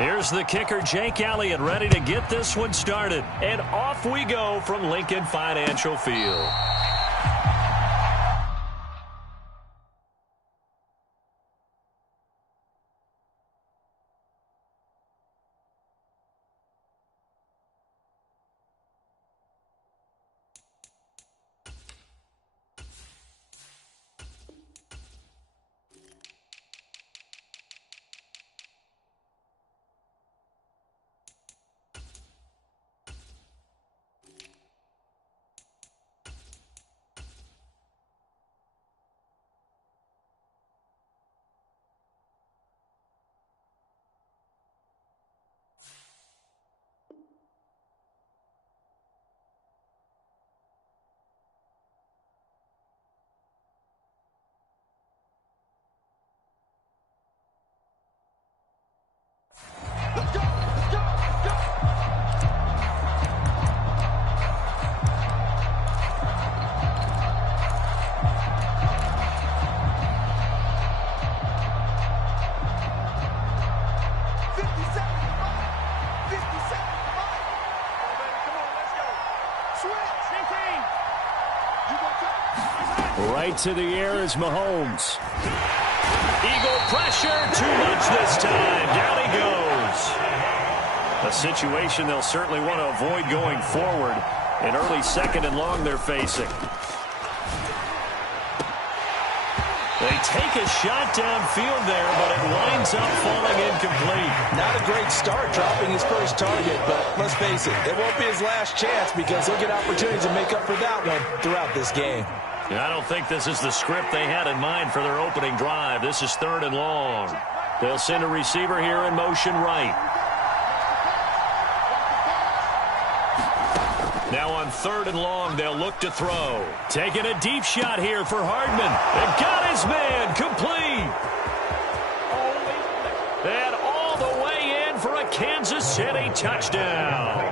Here's the kicker, Jake Elliott, ready to get this one started. And off we go from Lincoln Financial Field. Right to the air is Mahomes. Eagle pressure, too much this time. Down he goes. A situation they'll certainly want to avoid going forward. An early second and long they're facing. They take a shot downfield there, but it winds up falling incomplete. Not a great start dropping his first target, but let's face it, it won't be his last chance because he'll get opportunities to make up for that one throughout this game. I don't think this is the script they had in mind for their opening drive. This is 3rd and long. They'll send a receiver here in motion right. Now on 3rd and long, they'll look to throw. Taking a deep shot here for Hardman. And got his man complete. And all the way in for a Kansas City touchdown.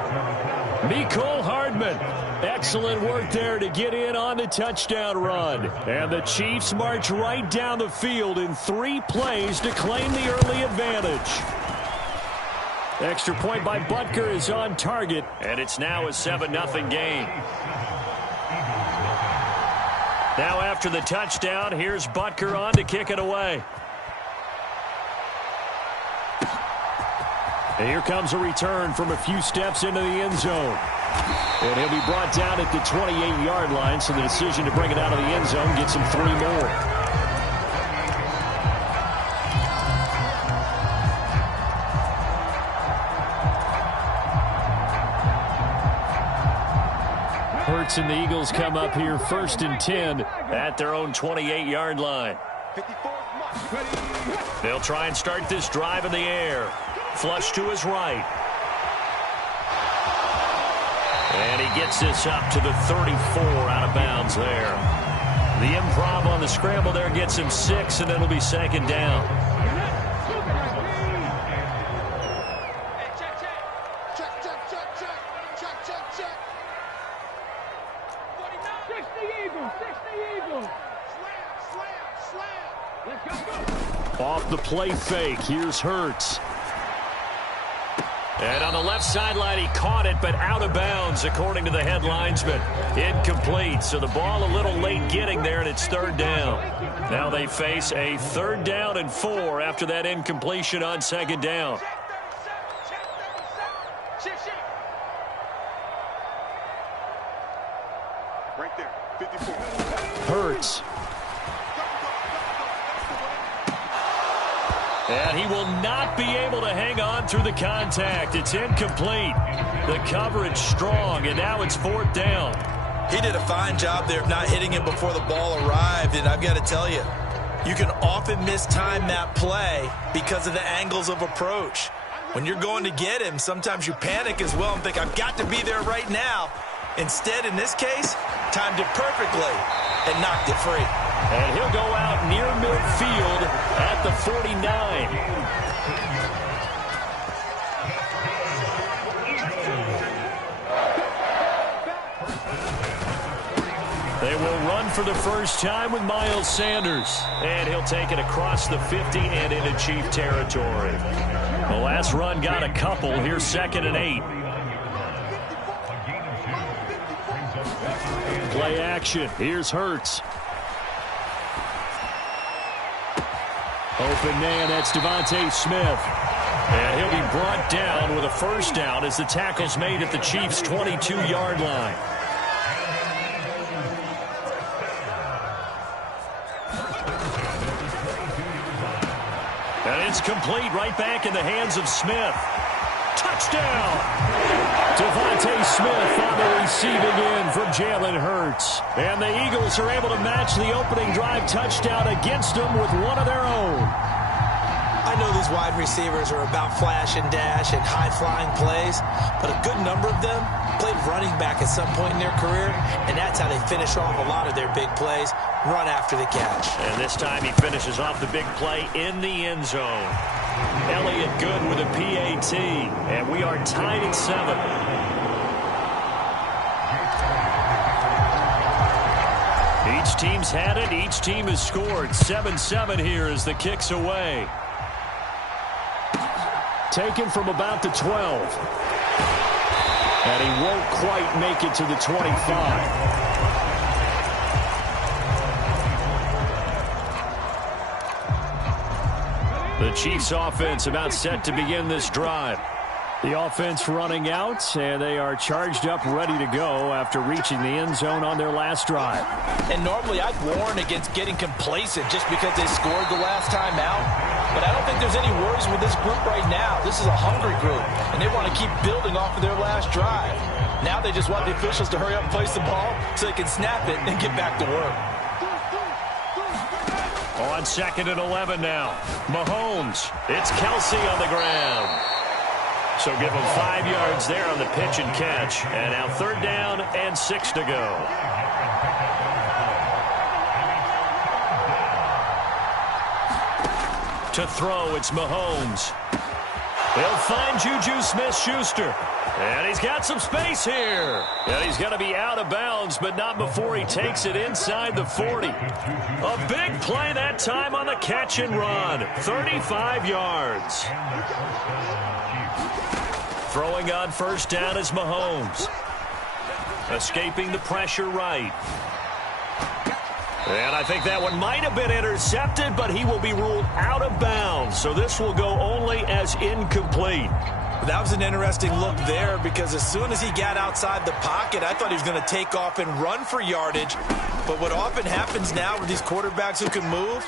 Mecole Hardman. Excellent work there to get in on the touchdown run. And the Chiefs march right down the field in 3 plays to claim the early advantage. Extra point by Butker is on target, and it's now a 7-0 game. Now after the touchdown, here's Butker on to kick it away. And here comes a return from a few steps into the end zone. And he'll be brought down at the 28-yard line, so the decision to bring it out of the end zone gets him 3 more. Hurts and the Eagles come up here 1st and 10 at their own 28-yard line. They'll try and start this drive in the air. Flush to his right. And he gets this up to the 34 out of bounds there. The improv on the scramble there gets him 6, and it'll be 2nd down. Off the play fake, here's Hurts. And on the left sideline, he caught it, but out of bounds, according to the head linesman. Incomplete, so the ball a little late getting there, and it's 3rd down. Now they face a 3rd down and 4 after that incompletion on 2nd down. Right there, 54. Hurts. And he will not be able to hang on through the contact. It's incomplete. The coverage strong, and now it's 4th down. He did a fine job there of not hitting it before the ball arrived, and I've got to tell you, you can often mistime that play because of the angles of approach. When you're going to get him, sometimes you panic as well and think, I've got to be there right now. Instead, in this case, timed it perfectly and knocked it free. And he'll go out near midfield at the 49. They will run for the first time with Miles Sanders. And he'll take it across the 50 and into Chief territory. The last run got a couple. Here's 2nd and 8. Play action. Here's Hurts. Open man, that's Devontae Smith. And he'll be brought down with a first down as the tackle's made at the Chiefs' 22-yard line. And it's complete, right back in the hands of Smith. Touchdown! Devontae Smith on the receiving end from Jalen Hurts. And the Eagles are able to match the opening drive touchdown against them with one of their own. I know these wide receivers are about flash and dash and high-flying plays, but a good number of them played running back at some point in their career, and that's how they finish off a lot of their big plays, run after the catch. And this time he finishes off the big play in the end zone. Elliott Good with a PAT, and we are tied at 7. Each team's had it. Each team has scored. 7-7 here as the kick's away. Taken from about the 12. And he won't quite make it to the 25. The Chiefs offense about set to begin this drive. The offense running out, and they are charged up, ready to go after reaching the end zone on their last drive. And normally I'd warn against getting complacent just because they scored the last time out. But I don't think there's any worries with this group right now. This is a hungry group, and they want to keep building off of their last drive. Now they just want the officials to hurry up and place the ball so they can snap it and get back to work. On 2nd and 11 now. Mahomes. It's Kelsey on the ground. So give him 5 yards there on the pitch and catch. And now 3rd down and 6 to go. To throw, it's Mahomes. He'll find Juju Smith-Schuster. And he's got some space here. And he's going to be out of bounds, but not before he takes it inside the 40. A big play that time on the catch and run. 35 yards. Throwing on 1st down is Mahomes. Escaping the pressure right. And I think that one might have been intercepted, but he will be ruled out of bounds. So this will go only as incomplete. That was an interesting look there because as soon as he got outside the pocket, I thought he was going to take off and run for yardage. But what often happens now with these quarterbacks who can move,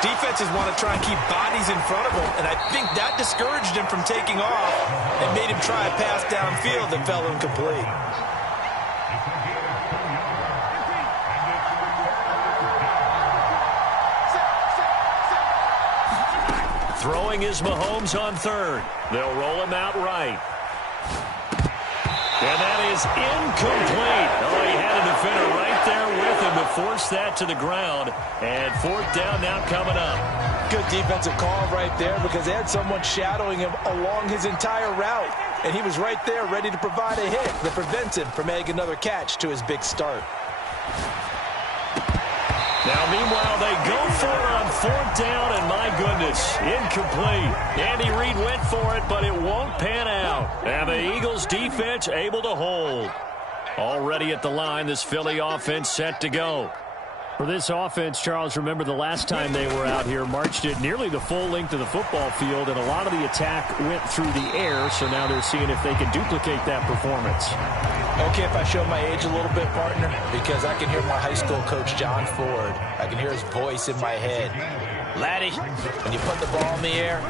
defenses want to try and keep bodies in front of them. And I think that discouraged him from taking off and made him try a pass downfield that fell incomplete. Throwing is Mahomes on 3rd. They'll roll him out right. And that is incomplete. Oh, he had a defender right there with him to force that to the ground. And 4th down now coming up. Good defensive call right there because they had someone shadowing him along his entire route. And he was right there ready to provide a hit that prevents him from making another catch to his big start. Now, meanwhile, they go for it on 4th down, and my goodness, incomplete. Andy Reid went for it, but it won't pan out. And the Eagles' defense able to hold. Already at the line, this Philly offense set to go. For this offense, Charles, remember the last time they were out here, marched it nearly the full length of the football field, and a lot of the attack went through the air, so now they're seeing if they can duplicate that performance. Okay, if I show my age a little bit, partner, because I can hear my high school coach, John Ford. I can hear his voice in my head. Laddie, when you put the ball in the air,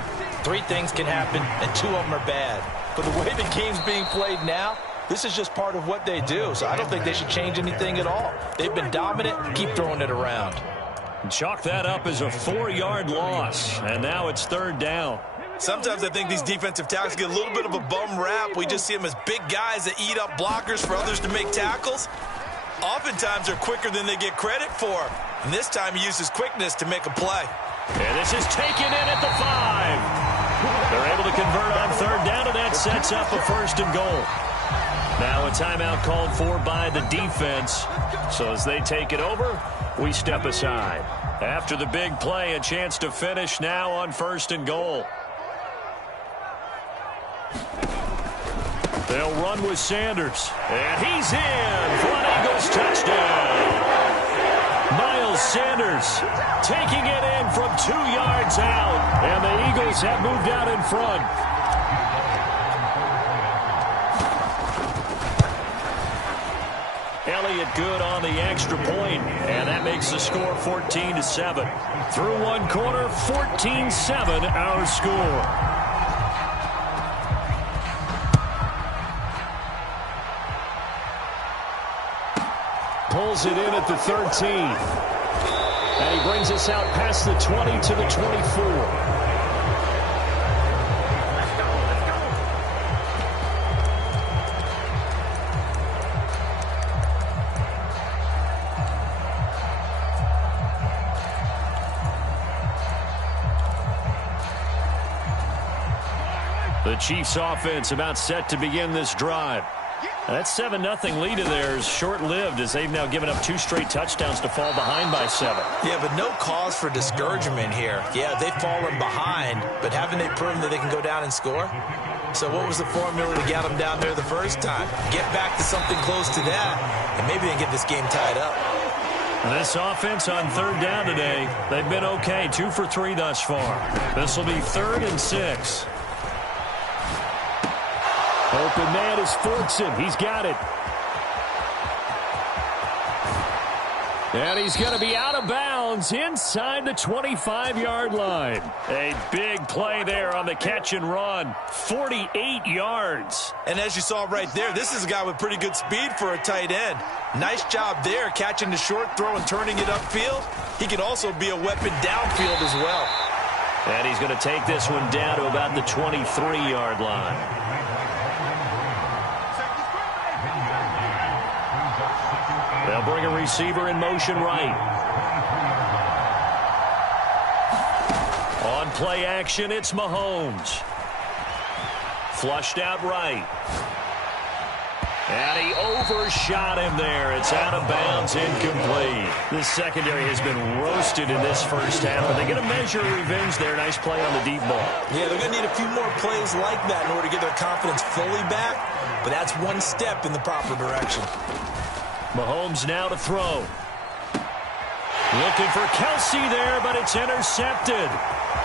3 things can happen, and 2 of them are bad. But the way the game's being played now, this is just part of what they do, so I don't think they should change anything at all. They've been dominant. Keep throwing it around. Chalk that up as a 4-yard loss, and now it's 3rd down. Sometimes I think these defensive tackles get a little bit of a bum rap. We just see them as big guys that eat up blockers for others to make tackles. Oftentimes they're quicker than they get credit for. And this time he uses quickness to make a play. And this is taken in at the 5. They're able to convert on 3rd down, and that sets up a 1st and goal. Now a timeout called for by the defense. So as they take it over, we step aside. After the big play, a chance to finish now on 1st and goal. They'll run with Sanders. And he's in for an Eagles touchdown. Miles Sanders taking it in from 2 yards out. And the Eagles have moved out in front. Elliott good on the extra point, and that makes the score 14-7. Through one quarter, 14-7 our score. Pulls it in at the 13. And he brings us out past the 20 to the 24. The Chiefs offense about set to begin this drive. That 7-0 lead of theirs short-lived as they've now given up 2 straight touchdowns to fall behind by 7. Yeah, but no cause for discouragement here. Yeah, they've fallen behind, but haven't they proven that they can go down and score? So what was the formula to get them down there the first time? Get back to something close to that, and maybe they can get this game tied up. This offense on 3rd down today, they've been okay. 2 for 3 thus far. This will be 3rd and 6. Open man is Fortson. He's got it. And he's going to be out of bounds inside the 25-yard line. A big play there on the catch and run. 48 yards. And as you saw right there, this is a guy with pretty good speed for a tight end. Nice job there catching the short throw and turning it upfield. He can also be a weapon downfield as well. And he's going to take this one down to about the 23-yard line. They'll bring a receiver in motion right. On play action, it's Mahomes. Flushed out right. And he overshot him there. It's out of bounds, incomplete. This secondary has been roasted in this first half, but they get a measure of revenge there. Nice play on the deep ball. Yeah, they're going to need a few more plays like that in order to get their confidence fully back, but that's one step in the proper direction. Mahomes now to throw. Looking for Kelsey there, but it's intercepted.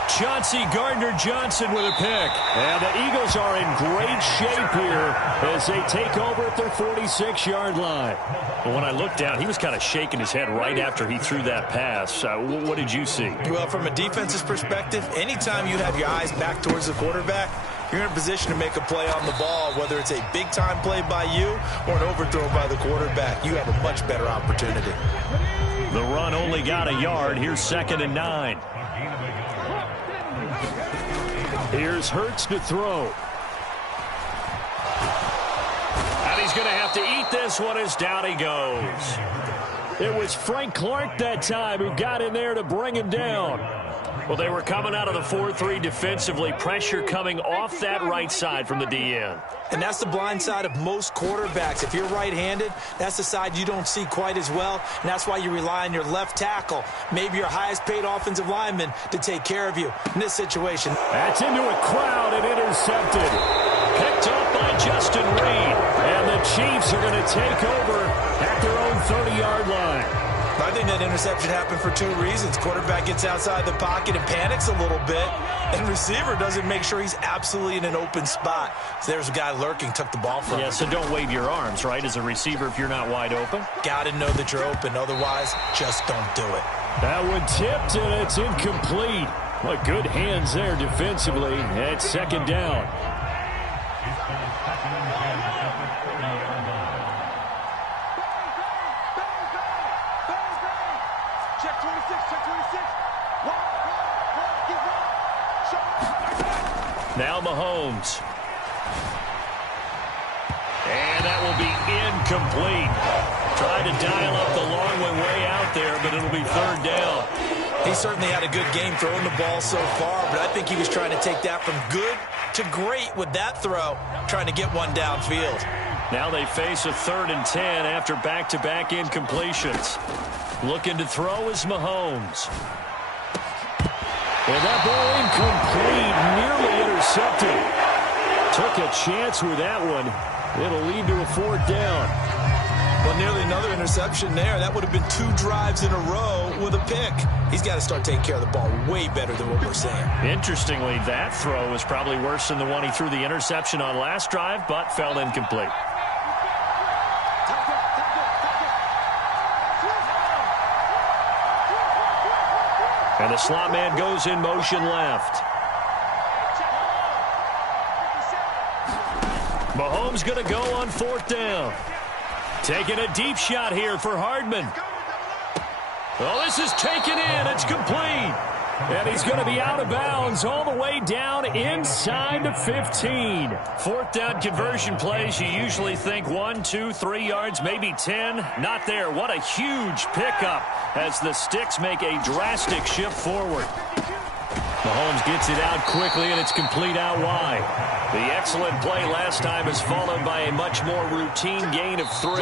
Chauncey Gardner-Johnson with a pick. And the Eagles are in great shape here as they take over at their 46-yard line. But when I looked down, he was kind of shaking his head right after he threw that pass. What did you see? Well, from a defense's perspective, anytime you have your eyes back towards the quarterback, you're in a position to make a play on the ball, whether it's a big-time play by you or an overthrow by the quarterback. You have a much better opportunity. The run only got a yard. Here's 2nd and 9. Here's Hurts to throw. And he's going to have to eat this one as down he goes. It was Frank Clark that time who got in there to bring him down. Well, they were coming out of the 4-3 defensively. Pressure coming off that right side from the DN. And that's the blind side of most quarterbacks. If you're right-handed, that's the side you don't see quite as well. And that's why you rely on your left tackle, maybe your highest-paid offensive lineman, to take care of you in this situation. That's into a crowd and intercepted. Picked up by Justin Reed. And the Chiefs are going to take over at their own 30-yard line. I think that interception happened for 2 reasons. Quarterback gets outside the pocket and panics a little bit, and receiver doesn't make sure he's absolutely in an open spot. So there's a guy lurking, took the ball from him. Yeah, so don't wave your arms, right, as a receiver if you're not wide open? Got to know that you're open. Otherwise, just don't do it. That one tipped, and it's incomplete. Well, good hands there defensively. It's 2nd down. Now Mahomes. And that will be incomplete. Tried to dial up the long way out there, but it'll be 3rd down. He certainly had a good game throwing the ball so far, but I think he was trying to take that from good to great with that throw, trying to get one downfield. Now they face a 3rd and 10 after back-to-back incompletions. Looking to throw is Mahomes. And that ball incomplete, nearly intercepted. Took a chance with that one. It'll lead to a 4th down. Well, nearly another interception there. That would have been 2 drives in a row with a pick. He's got to start taking care of the ball way better than what we're seeing. Interestingly, that throw was probably worse than the one he threw the interception on last drive, but fell incomplete. And the slot man goes in motion left. Mahomes going to go on 4th down. Taking a deep shot here for Hardman. Oh, this is taken in. It's complete. And he's going to be out of bounds all the way down inside the 15. 4th down conversion plays, you usually think 1, 2, 3 yards, maybe 10. Not there. What a huge pickup as the sticks make a drastic shift forward. Mahomes gets it out quickly, and it's complete out wide. The excellent play last time is followed by a much more routine gain of 3.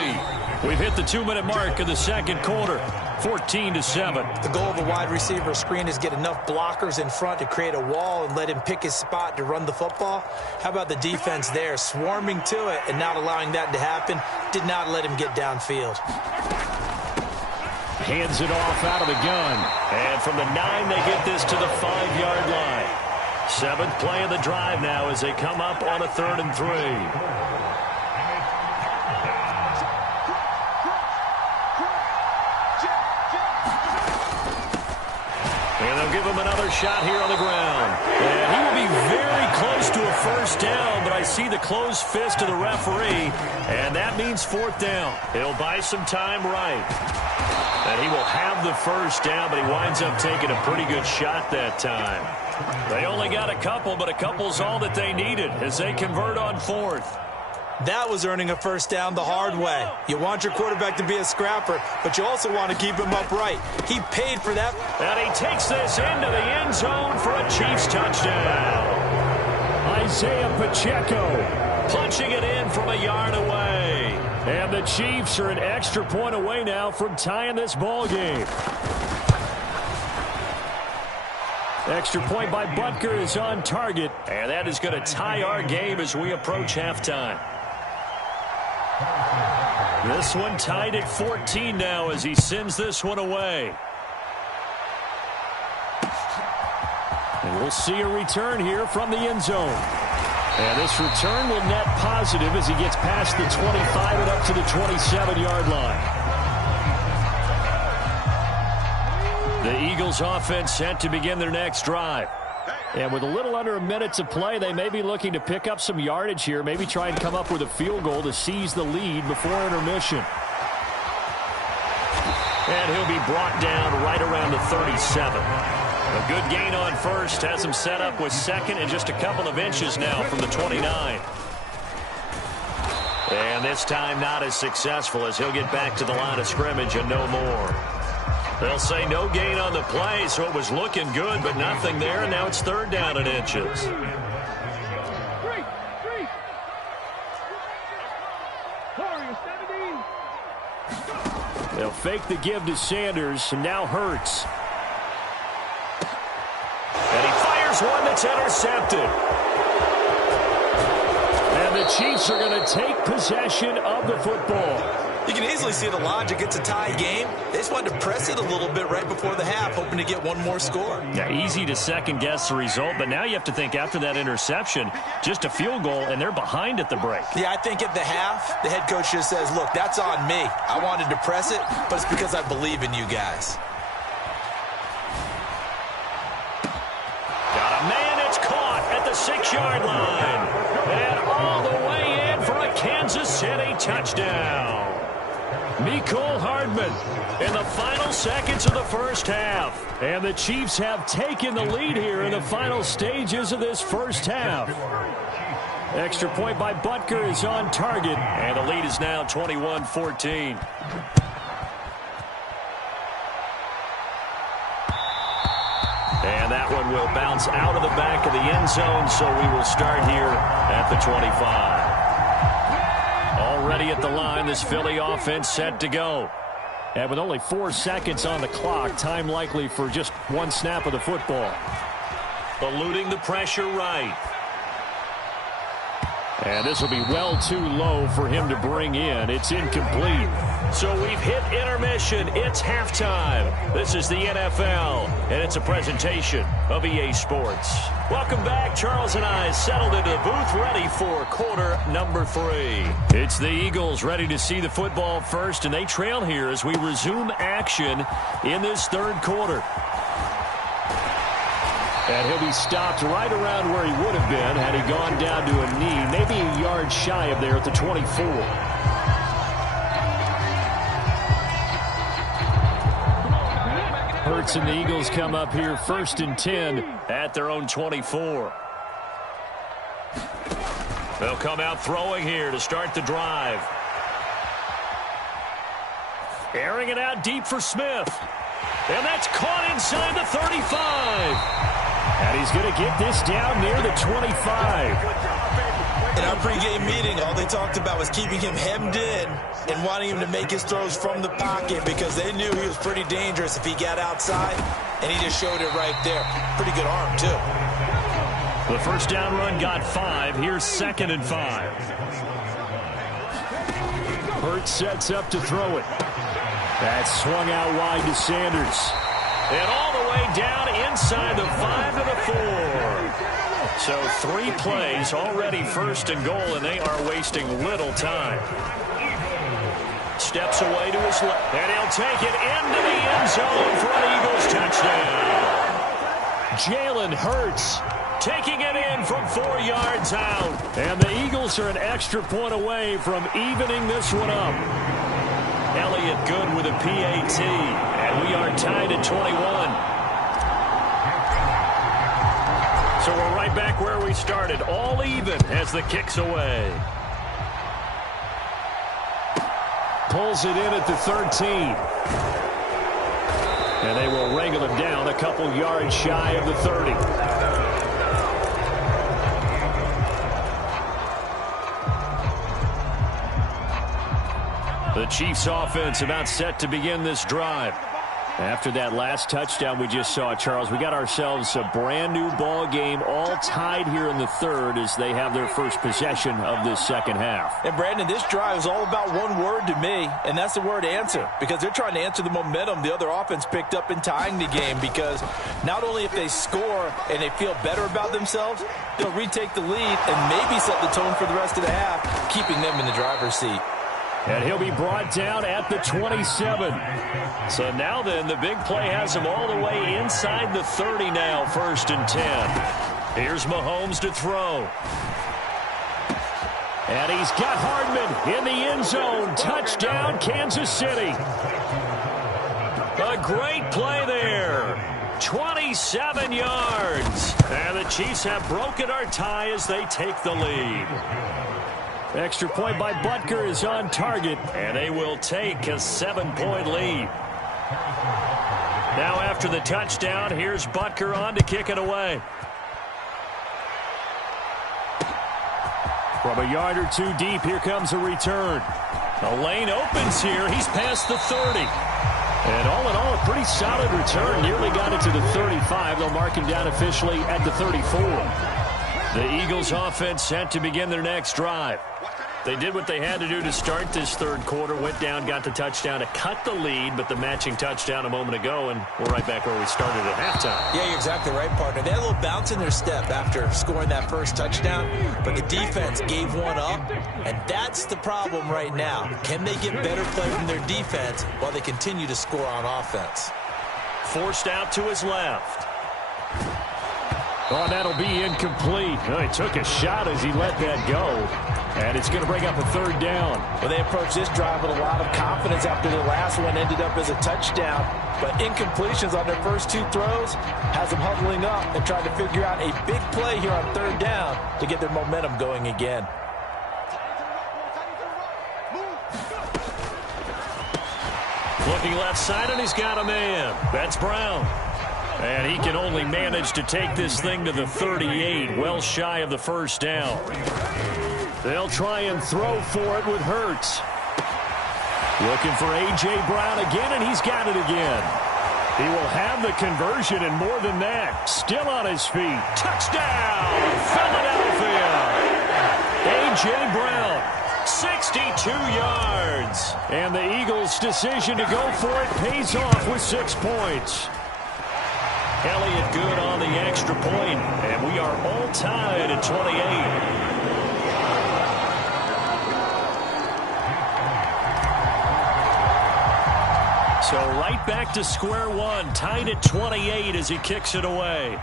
We've hit the 2-minute mark of the 2nd quarter, 14-7. The goal of a wide receiver screen is get enough blockers in front to create a wall and let him pick his spot to run the football. How about the defense there, swarming to it and not allowing that to happen? Did not let him get downfield. Hands it off out of the gun. And from the 9, they get this to the 5-yard line. 7th play of the drive now as they come up on a 3rd and 3. And they'll give him another shot here on the ground. And he will be very close to a 1st down, but I see the closed fist of the referee, and that means 4th down. He'll buy some time right. And he will have the 1st down, but he winds up taking a pretty good shot that time. They only got a couple, but a couple's all that they needed as they convert on 4th. That was earning a 1st down the hard way. You want your quarterback to be a scrapper, but you also want to keep him upright. He paid for that. And he takes this into the end zone for a Chiefs touchdown. Isaiah Pacheco punching it in from a yard away. And the Chiefs are an extra point away now from tying this ball game. Extra point by Butker is on target. And that is going to tie our game as we approach halftime. This one tied at 14 now as he sends this one away. And we'll see a return here from the end zone. And this return will net positive as he gets past the 25 and up to the 27-yard line. The Eagles offense set to begin their next drive. And with a little under a minute to play, they may be looking to pick up some yardage here, maybe try and come up with a field goal to seize the lead before intermission. And he'll be brought down right around the 37. A good gain on 1st has him set up with 2nd and just a couple of inches now from the 29. And this time not as successful as he'll get back to the line of scrimmage and no more. They'll say no gain on the play, so it was looking good, but nothing there, and now it's 3rd down and inches. They'll fake the give to Sanders, and now Hurts. And he fires one that's intercepted. And the Chiefs are going to take possession of the football. You can easily see the logic. It's a tie game. They just wanted to press it a little bit right before the half, hoping to get one more score. Yeah, easy to second-guess the result, but now you have to think after that interception, just a field goal, and they're behind at the break. Yeah, I think at the half, the head coach just says, look, that's on me. I wanted to press it, but it's because I believe in you guys. Got a man, it's caught at the 6-yard line. And all the way in for a Kansas City touchdown. Mecole Hardman in the final seconds of the 1st half. And the Chiefs have taken the lead here in the final stages of this 1st half. Extra point by Butker is on target. And the lead is now 21-14. And that one will bounce out of the back of the end zone, so we will start here at the 25. All Already at the line, this Philly offense set to go. And with only 4 seconds on the clock, time likely for just one snap of the football. Eluding the pressure right. And this will be well too low for him to bring in. It's incomplete. So we've hit intermission. It's halftime. This is the NFL, and it's a presentation of EA Sports. Welcome back. Charles and I settled into the booth, ready for quarter number 3. It's the Eagles ready to see the football first, and they trail here as we resume action in this third quarter. And he'll be stopped right around where he would have been had he gone down to a knee, maybe a yard shy of there at the 24. Hurts and the Eagles come up here 1st and 10 at their own 24. They'll come out throwing here to start the drive. Airing it out deep for Smith. And that's caught inside the 35. And he's going to get this down near the 25. In our pregame meeting, all they talked about was keeping him hemmed in and wanting him to make his throws from the pocket because they knew he was pretty dangerous if he got outside, and he just showed it right there. Pretty good arm, too. The first down run got 5. Here's 2nd and 5. Hurts sets up to throw it. That's swung out wide to Sanders. And all the way down inside the 5 to the 4. So 3 plays already 1st and goal, and they are wasting little time. Steps away to his left, and he'll take it into the end zone for an Eagles touchdown. Jalen Hurts taking it in from 4 yards out. And the Eagles are an extra point away from evening this one up. Elliott good with a PAT, and we are tied at 21. So we're right back where we started, all even as the kick's away. Pulls it in at the 13. And they will wrangle him down a couple yards shy of the 30. The Chiefs offense about set to begin this drive. After that last touchdown we just saw, Charles, we got ourselves a brand new ball game, all tied here in the third as they have their first possession of this second half. And Brandon, this drive is all about one word to me, and that's the word answer, because they're trying to answer the momentum the other offense picked up in tying the game, because not only if they score and they feel better about themselves, they'll retake the lead and maybe set the tone for the rest of the half, keeping them in the driver's seat. And he'll be brought down at the 27. So now then, the big play has him all the way inside the 30 now, 1st and 10. Here's Mahomes to throw. And he's got Hardman in the end zone. Touchdown, Kansas City. A great play there. 27 yards. And the Chiefs have broken our tie as they take the lead. Extra point by Butker is on target, and they will take a 7-point lead. Now after the touchdown, here's Butker on to kick it away. From a yard or two deep, here comes a return. The lane opens here. He's past the 30. And all in all, a pretty solid return. Nearly got it to the 35. They'll mark him down officially at the 34. The Eagles offense set to begin their next drive. They did what they had to do to start this third quarter, went down, got the touchdown to cut the lead, but the matching touchdown a moment ago, and we're right back where we started at halftime. Yeah, you're exactly right, partner. They had a little bounce in their step after scoring that first touchdown, but the defense gave one up, and that's the problem right now. Can they get better play from their defense while they continue to score on offense? Forced out to his left. Oh, that'll be incomplete. Oh, he took a shot as he let that go. And it's going to bring up a third down. Well, they approached this drive with a lot of confidence after the last one ended up as a touchdown. But incompletions on their first 2 throws has them huddling up and trying to figure out a big play here on third down to get their momentum going again. Looking left side, and he's got a man. That's Brown. And he can only manage to take this thing to the 38, well shy of the first down. They'll try and throw for it with Hurts. Looking for A.J. Brown again, and he's got it again. He will have the conversion and more than that. Still on his feet. Touchdown, Philadelphia. A.J. Brown, 62 yards. And the Eagles' decision to go for it pays off with 6 points. Elliott good on the extra point, and we are all tied at 28. So right back to square one, tied at 28 as he kicks it away.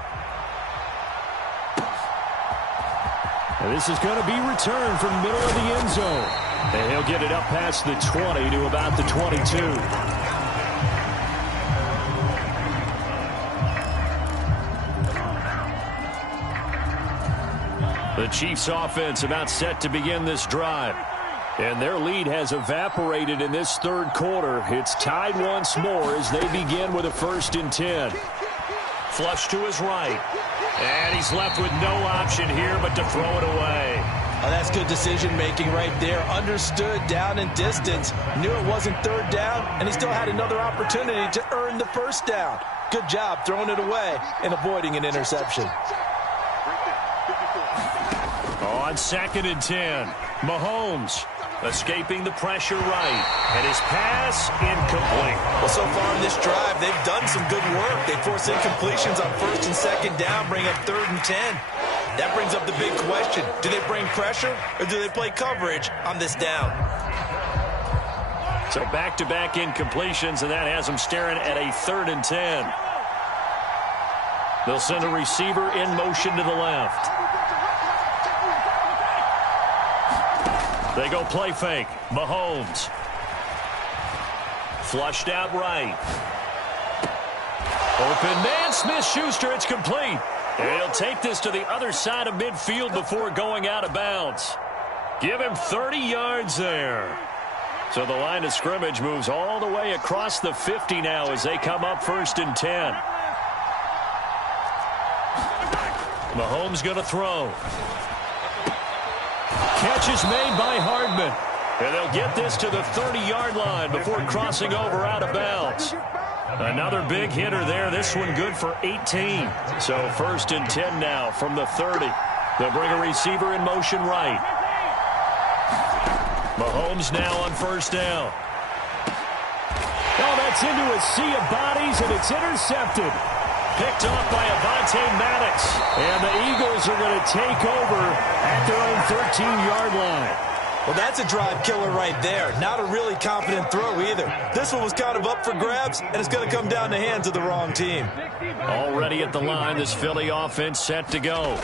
And this is going to be returned from the middle of the end zone. And he'll get it up past the 20 to about the 22. The Chiefs offense about set to begin this drive. And their lead has evaporated in this third quarter. It's tied once more as they begin with a 1st and 10. Flush to his right. And he's left with no option here but to throw it away. Oh, that's good decision-making right there. Understood down and distance. Knew it wasn't 3rd down, and he still had another opportunity to earn the 1st down. Good job throwing it away and avoiding an interception. On 2nd and 10, Mahomes escaping the pressure right, and his pass incomplete. Well, so far in this drive, they've done some good work. They force incompletions on 1st and 2nd down, bring up 3rd and 10. That brings up the big question. Do they bring pressure, or do they play coverage on this down? So back-to-back incompletions, and that has them staring at a 3rd and 10. They'll send a receiver in motion to the left. They go play fake. Mahomes. Flushed out right. Open man, Smith-Schuster. It's complete. And he'll take this to the other side of midfield before going out of bounds. Give him 30 yards there. So the line of scrimmage moves all the way across the 50 now as they come up 1st and 10. Mahomes going to throw. Catch is made by Hardman. And they'll get this to the 30-yard line before crossing over out of bounds. Another big hitter there. This one good for 18. So 1st and 10 now from the 30. They'll bring a receiver in motion right. Mahomes now on 1st down. Oh, that's into a sea of bodies, and it's intercepted. Picked off by Avonte Maddox. And the Eagles are going to take over at their own 13-yard line. Well, that's a drive killer right there. Not a really confident throw either. This one was kind of up for grabs, and it's going to come down the hands of the wrong team. Already at the line, this Philly offense set to go.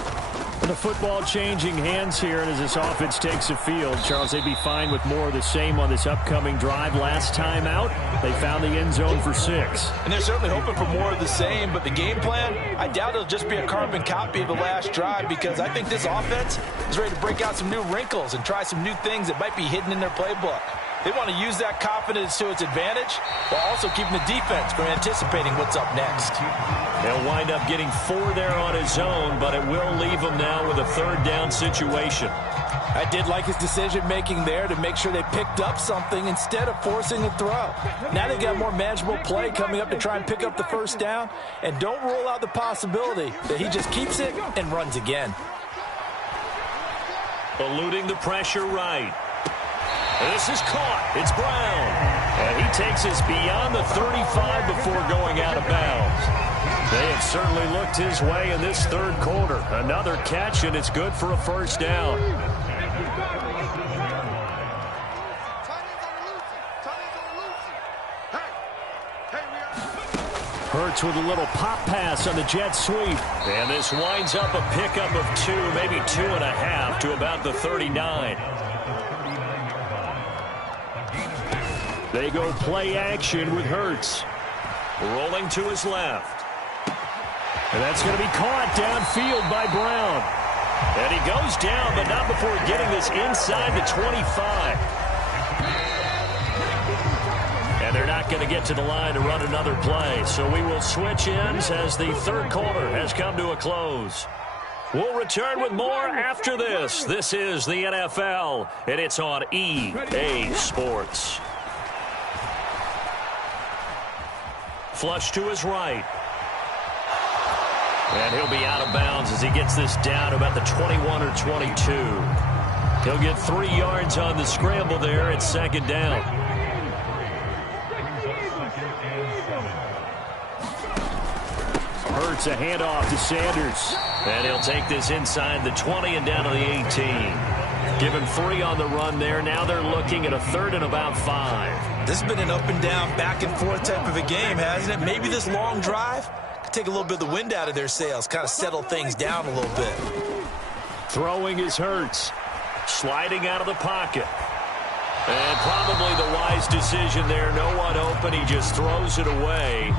And the football changing hands here, and as this offense takes the field, Charles, they'd be fine with more of the same on this upcoming drive. Last time out, they found the end zone for 6. And they're certainly hoping for more of the same, but the game plan, I doubt it'll just be a carbon copy of the last drive, because I think this offense is ready to break out some new wrinkles and try some new things that might be hidden in their playbook. They want to use that confidence to its advantage while also keeping the defense from anticipating what's up next. He'll wind up getting 4 there on his own, but it will leave him now with a 3rd down situation. I did like his decision-making there to make sure they picked up something instead of forcing a throw. Now they've got more manageable play coming up to try and pick up the 1st down, and don't rule out the possibility that he just keeps it and runs again. Eluding the pressure right. This is caught. It's Brown. And he takes us beyond the 35 before going out of bounds. They have certainly looked his way in this 3rd quarter. Another catch, and it's good for a 1st down. Hurts with a little pop pass on the jet sweep. And this winds up a pickup of 2, maybe 2.5 to about the 39. They go play action with Hurts. Rolling to his left. And that's going to be caught downfield by Brown. And he goes down, but not before getting this inside the 25. And they're not going to get to the line to run another play. So we will switch ends as the 3rd quarter has come to a close. We'll return with more after this. This is the NFL, and it's on EA Sports. Flush to his right. And he'll be out of bounds as he gets this down to about the 21 or 22. He'll get 3 yards on the scramble there. It's second down. Hurts a handoff to Sanders. And he'll take this inside the 20 and down to the 18. Give him 3 on the run there. Now they're looking at a 3rd and about 5. This has been an up and down, back and forth type of a game, hasn't it? Maybe this long drive could take a little bit of the wind out of their sails, kind of settle things down a little bit. Throwing is Hurts. Sliding out of the pocket. And probably the wise decision there. No one open. He just throws it away.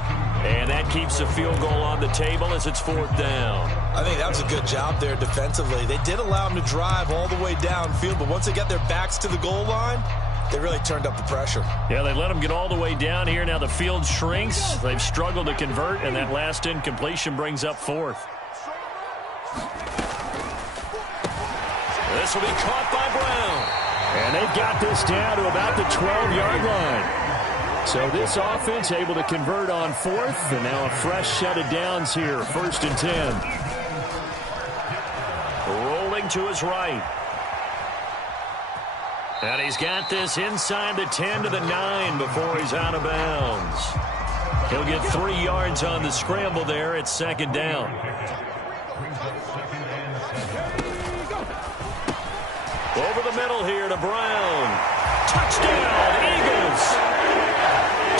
And that keeps the field goal on the table as it's 4th down. I think that was a good job there defensively. They did allow him to drive all the way downfield, but once they got their backs to the goal line, they really turned up the pressure. Yeah, they let him get all the way down here. Now the field shrinks. They've struggled to convert, and that last incompletion brings up 4th. This will be caught by Brown. And they've got this down to about the 12-yard line. So this offense able to convert on 4th, and now a fresh set of downs here, 1st and 10. Rolling to his right. And he's got this inside the 10 to the 9 before he's out of bounds. He'll get 3 yards on the scramble there. It's 2nd down. Over the middle here to Brown. Touchdown, Eagles!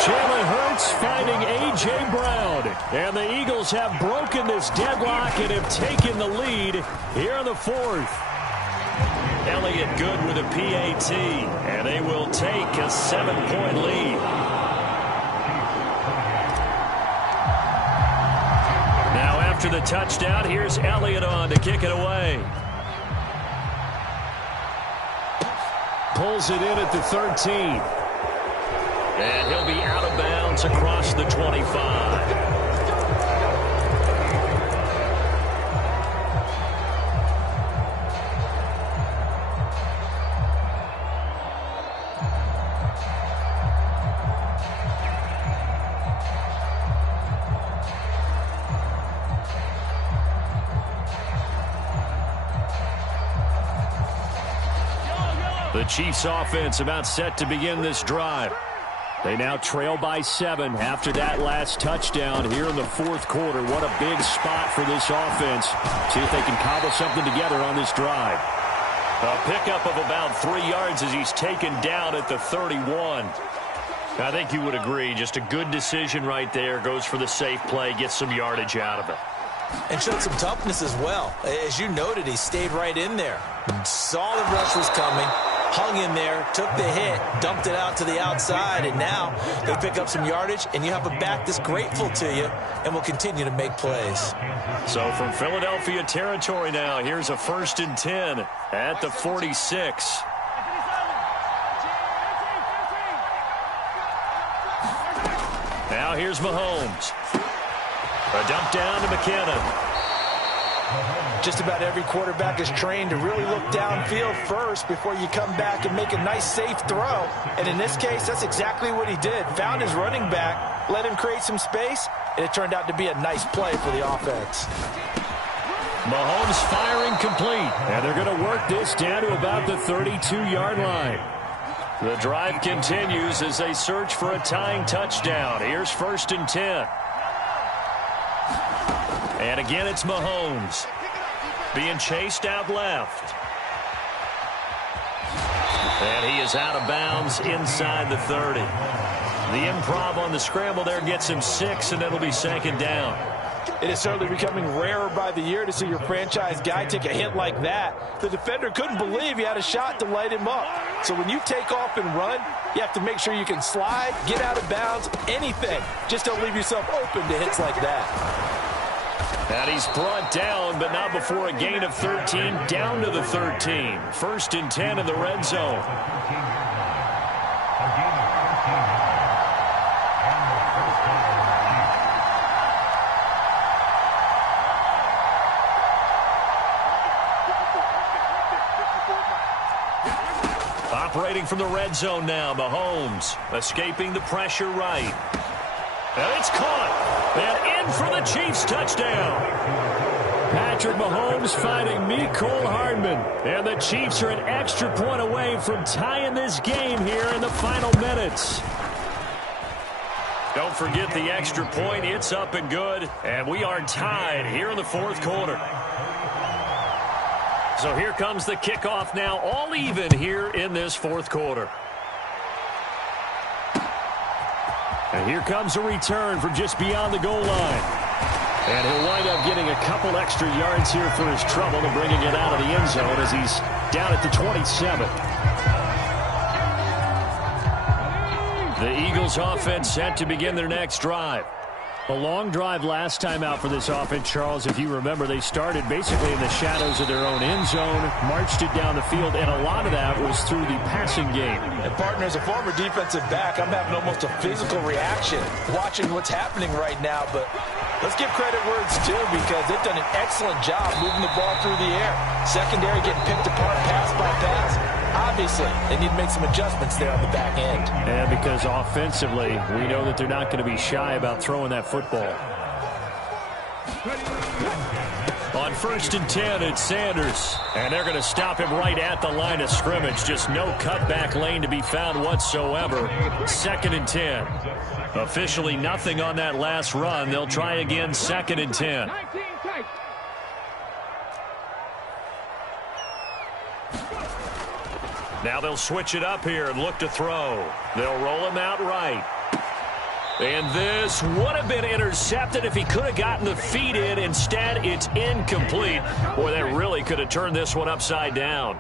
Jalen Hurts finding A.J. Brown. And the Eagles have broken this deadlock and have taken the lead here in the 4th. Elliott good with a PAT. And they will take a 7-point lead. Now after the touchdown, here's Elliott on to kick it away. Pulls it in at the 13. And he'll be out of bounds across the 25. The Chiefs offense about set to begin this drive. They now trail by 7 after that last touchdown here in the 4th quarter. What a big spot for this offense. See if they can cobble something together on this drive. A pickup of about 3 yards as he's taken down at the 31. I think you would agree. Just a good decision right there. Goes for the safe play, gets some yardage out of it. And showed some toughness as well. As you noted, he stayed right in there. Saw the rush was coming. Hung in there, took the hit, dumped it out to the outside, and now they pick up some yardage, and you have a back that's grateful to you and will continue to make plays. So from Philadelphia territory now, here's a 1st and 10 at the 46. Now here's Mahomes. A dump down to McKinnon. Just about every quarterback is trained to really look downfield first before you come back and make a nice, safe throw. And in this case, that's exactly what he did. Found his running back, let him create some space, and it turned out to be a nice play for the offense. Mahomes firing complete, and they're going to work this down to about the 32-yard line. The drive continues as they search for a tying touchdown. Here's 1st and 10. And again, it's Mahomes. Being chased out left. And he is out of bounds inside the 30. The improv on the scramble there gets him 6, and it'll be 2nd down. It is certainly becoming rarer by the year to see your franchise guy take a hit like that. The defender couldn't believe he had a shot to light him up. So when you take off and run, you have to make sure you can slide, get out of bounds, anything. Just don't leave yourself open to hits like that. And he's brought down, but not before a gain of 13, down to the 13. 1st and 10 in the red zone. operating from the red zone now. Mahomes escaping the pressure right. And it's caught. And in for the Chiefs touchdown. Patrick Mahomes finding Mecole Hardman. And the Chiefs are an extra point away from tying this game here in the final minutes. Don't forget the extra point. It's up and good. And we are tied here in the fourth quarter. So here comes the kickoff now, all even here in this fourth quarter. And here comes a return from just beyond the goal line. And he'll wind up getting a couple extra yards here for his trouble and bringing it out of the end zone as he's down at the 27. The Eagles offense set to begin their next drive. A long drive last time out for this offense, Charles. If you remember, they started basically in the shadows of their own end zone, marched it down the field, and a lot of that was through the passing game. And, partner, as a former defensive back, I'm having almost a physical reaction watching what's happening right now. But let's give credit where it's due because they've done an excellent job moving the ball through the air. Secondary getting picked apart pass by pass. Obviously, they need to make some adjustments there on the back end. And because offensively, we know that they're not going to be shy about throwing that football. On 1st and 10, it's Sanders. And they're going to stop him right at the line of scrimmage. Just no cutback lane to be found whatsoever. 2nd and 10. Officially nothing on that last run. They'll try again 2nd and 10. Now they'll switch it up here and look to throw. They'll roll him out right. And this would have been intercepted if he could have gotten the feet in. Instead, it's incomplete. Boy, they really could have turned this one upside down.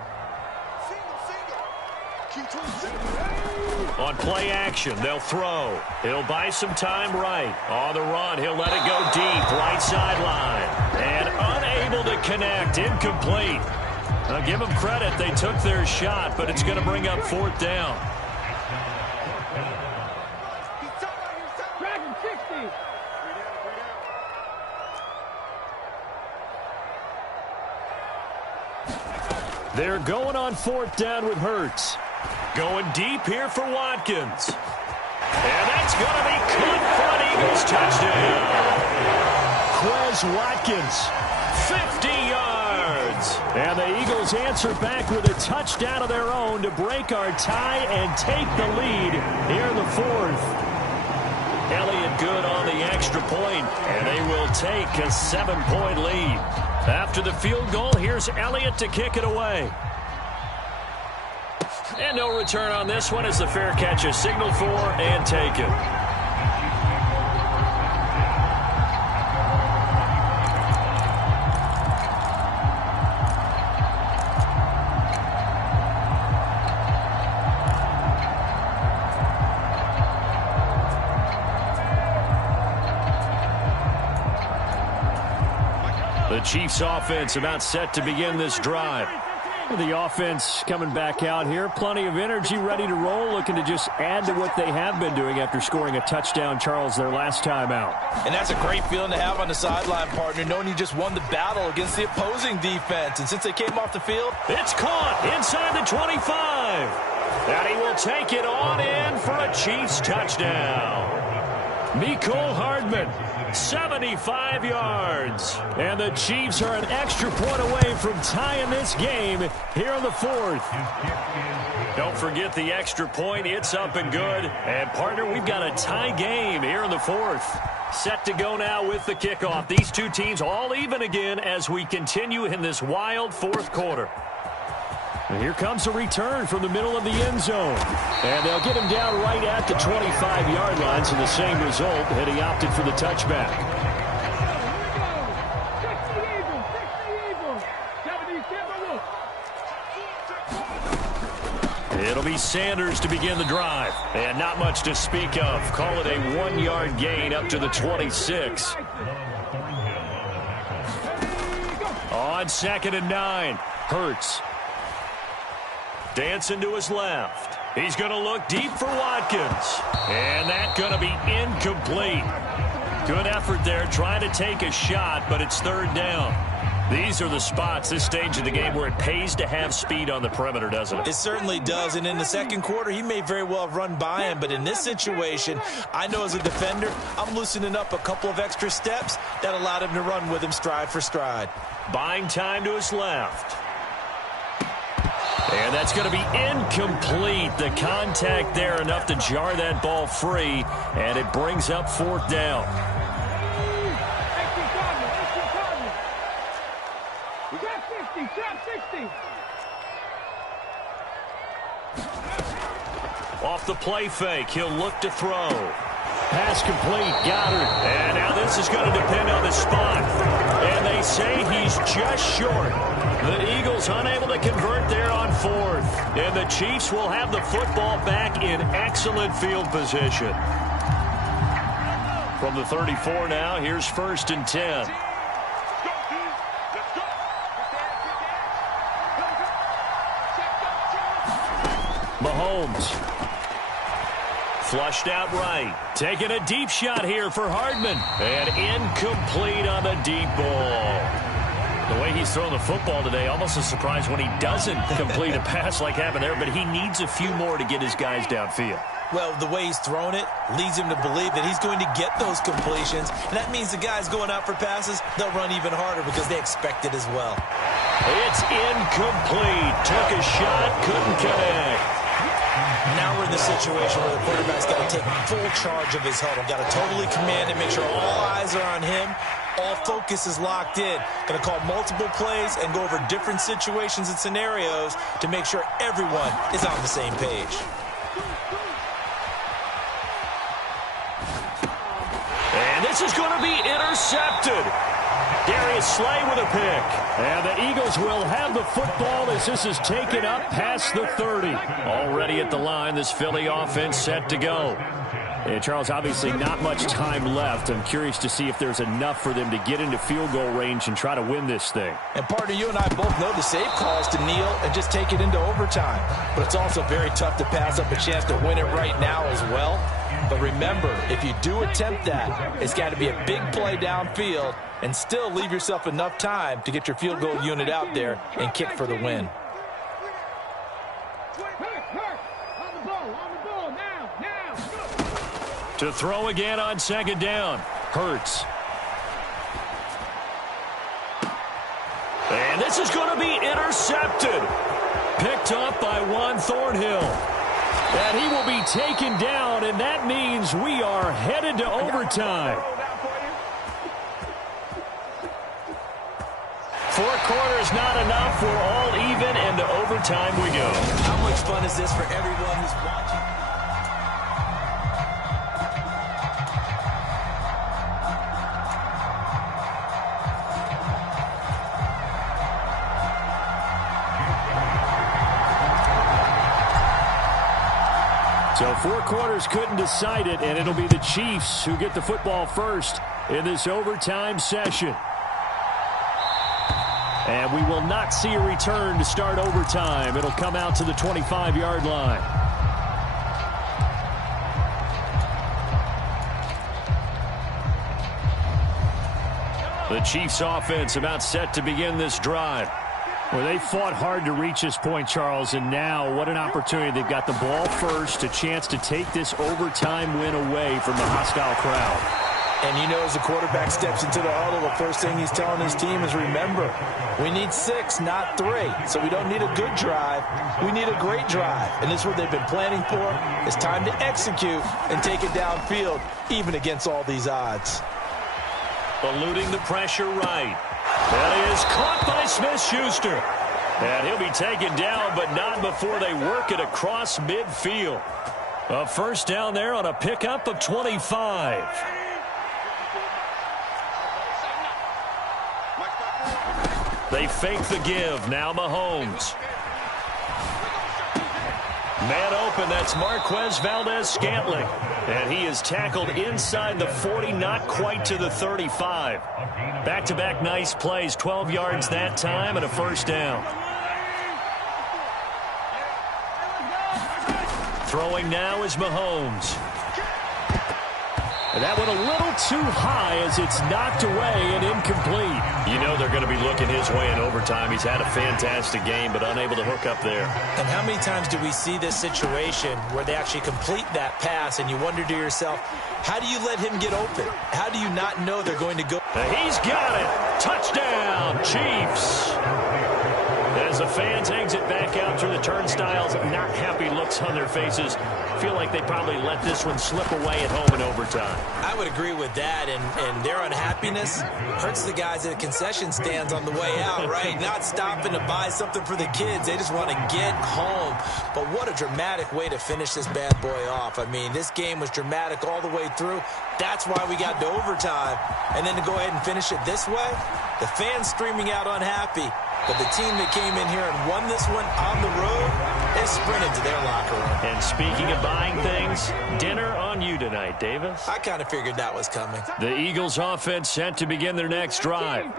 On play action, they'll throw. He'll buy some time right. On the run, he'll let it go deep, right sideline. And unable to connect, incomplete. Now, give them credit. They took their shot, but it's going to bring up 4th down. They're going on 4th down with Hurts. Going deep here for Watkins. And that's going to be caught for an Eagles touchdown. Quez Watkins, 50 yards. And the Eagles answer back with a touchdown of their own to break our tie and take the lead here in the 4th. Elliott good on the extra point, and they will take a 7-point lead. After the field goal, here's Elliott to kick it away. And no return on this one as the fair catch is signaled for and taken. The Chiefs offense about set to begin this drive. The offense coming back out here. Plenty of energy, ready to roll, looking to just add to what they have been doing after scoring a touchdown, Charles, their last time out. And that's a great feeling to have on the sideline, partner, knowing you just won the battle against the opposing defense. And since they came off the field, it's caught inside the 25. And he will take it on in for a Chiefs touchdown. Mecole Hardman, 75 yards. And the Chiefs are an extra point away from tying this game here in the 4th. Don't forget the extra point. It's up and good. And, partner, we've got a tie game here in the 4th. Set to go now with the kickoff. These two teams all even again as we continue in this wild 4th quarter. And here comes a return from the middle of the end zone. And they'll get him down right at the 25-yard line, so the same result, and he opted for the touchback. It'll be Sanders to begin the drive. And not much to speak of. Call it a 1-yard gain up to the 26. On 2nd and 9, Hurts. Dancing to his left. He's going to look deep for Watkins. And that's going to be incomplete. Good effort there trying to take a shot, but it's 3rd down. These are the spots, this stage of the game, where it pays to have speed on the perimeter, doesn't it? It certainly does, and in the second quarter, he may very well have run by him, but in this situation, I know as a defender, I'm loosening up a couple of extra steps that allowed him to run with him stride for stride. Buying time to his left. And that's going to be incomplete. The contact there enough to jar that ball free, and it brings up fourth down. We got 60, shot 60. Off the play fake, he'll look to throw. Pass complete, Goddard. And now this is going to depend on the spot. And they say he's just short. The Eagles unable to convert there on fourth. And the Chiefs will have the football back in excellent field position. From the 34 now, here's 1st and 10. Mahomes. Flushed out right. Taking a deep shot here for Hardman. And incomplete on the deep ball. The way he's throwing the football today, almost a surprise when he doesn't complete a pass like happened there, but he needs a few more to get his guys downfield. Well, the way he's thrown it leads him to believe that he's going to get those completions, and that means the guys going out for passes, they'll run even harder because they expect it as well. It's incomplete. Took a shot, couldn't connect. Now we're in the situation where the quarterback's got to take full charge of his huddle. Got to totally command it, make sure all eyes are on him. All focus is locked in. Going to call multiple plays and go over different situations and scenarios to make sure everyone is on the same page. And this is going to be intercepted. Darius Slay with a pick. And the Eagles will have the football as this is taken up past the 30. Already at the line, this Philly offense set to go. And Charles, obviously not much time left. I'm curious to see if there's enough for them to get into field goal range and try to win this thing. And partner, you and I both know the safe call is to kneel and just take it into overtime. But it's also very tough to pass up a chance to win it right now as well. But remember, if you do attempt that, it's got to be a big play downfield and still leave yourself enough time to get your field goal unit out there and kick for the win. To throw again on 2nd down. Hurts. And this is going to be intercepted. Picked off by Juan Thornhill. And he will be taken down, and that means we are headed to overtime. 4 quarters not enough. We're all even, and to overtime we go. How much fun is this for everyone who's watching? So 4 quarters couldn't decide it, and it'll be the Chiefs who get the football first in this overtime session. And we will not see a return to start overtime. It'll come out to the 25-yard line. The Chiefs offense about set to begin this drive. Well, they fought hard to reach this point, Charles, and now what an opportunity. They've got the ball first, a chance to take this overtime win away from the hostile crowd. And you know, as the quarterback steps into the huddle, the first thing he's telling his team is, remember, we need 6, not 3. So we don't need a good drive. We need a great drive. And this is what they've been planning for. It's time to execute and take it downfield, even against all these odds. Eluding the pressure right. That is caught by Smith-Schuster. And he'll be taken down, but not before they work it across midfield. A first down there on a pickup of 25. They fake the give. Now Mahomes. Man open, that's Marquez Valdez-Scantling. And he is tackled inside the 40, not quite to the 35. Back-to-back nice plays, 12 yards that time and a first down. Throwing now is Mahomes. And that went a little too high as it's knocked away and incomplete. You know they're going to be looking his way in overtime. He's had a fantastic game, but unable to hook up there. And how many times do we see this situation where they actually complete that pass and you wonder to yourself, how do you let him get open? How do you not know they're going to go? He's got it. Touchdown, Chiefs. As the fans exit back out through the turnstiles, not happy looks on their faces. Feel like they probably let this one slip away at home in overtime. I would agree with that, and their unhappiness hurts the guys at the concession stands on the way out, right? Not stopping to buy something for the kids. They just want to get home. But what a dramatic way to finish this bad boy off. I mean, this game was dramatic all the way through. That's why we got to overtime. And then to go ahead and finish it this way, the fans streaming out unhappy. But the team that came in here and won this one on the road, they sprinted to their locker room. And speaking of buying things, dinner on you tonight, Davis. I kind of figured that was coming. The Eagles offense set to begin their next drive.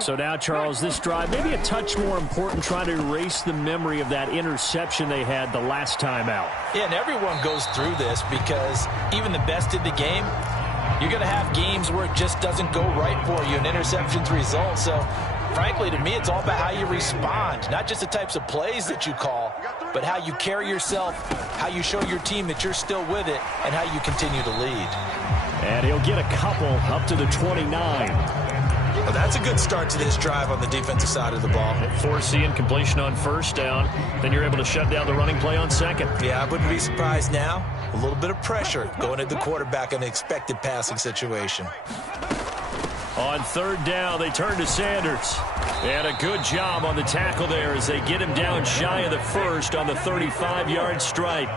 So now, Charles, this drive maybe a touch more important, trying to erase the memory of that interception they had the last time out. Yeah, and everyone goes through this because even the best in the game, you're going to have games where it just doesn't go right for you, and interceptions result. So, frankly, to me, it's all about how you respond, not just the types of plays that you call, but how you carry yourself, how you show your team that you're still with it, and how you continue to lead. And he'll get a couple up to the 29. Well, that's a good start to this drive on the defensive side of the ball. Forcing completion on first down. Then you're able to shut down the running play on second. Yeah, I wouldn't be surprised now. A little bit of pressure going at the quarterback in an expected passing situation. On third down, they turn to Sanders. And a good job on the tackle there as they get him down shy of the first on the 35-yard strike.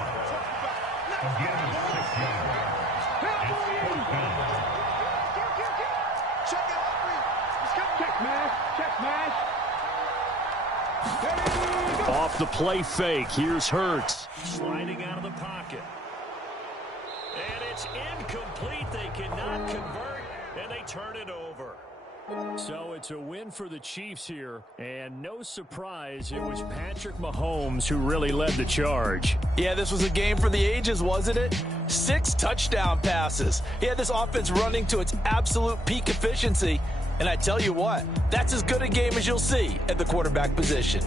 Off the play fake, here's Hurts. Sliding out of the pocket. And it's incomplete. They cannot convert, and they turn it over. So it's a win for the Chiefs here, and no surprise, it was Patrick Mahomes who really led the charge. Yeah, this was a game for the ages, wasn't it? 6 touchdown passes. He had this offense running to its absolute peak efficiency, and I tell you what, that's as good a game as you'll see at the quarterback position.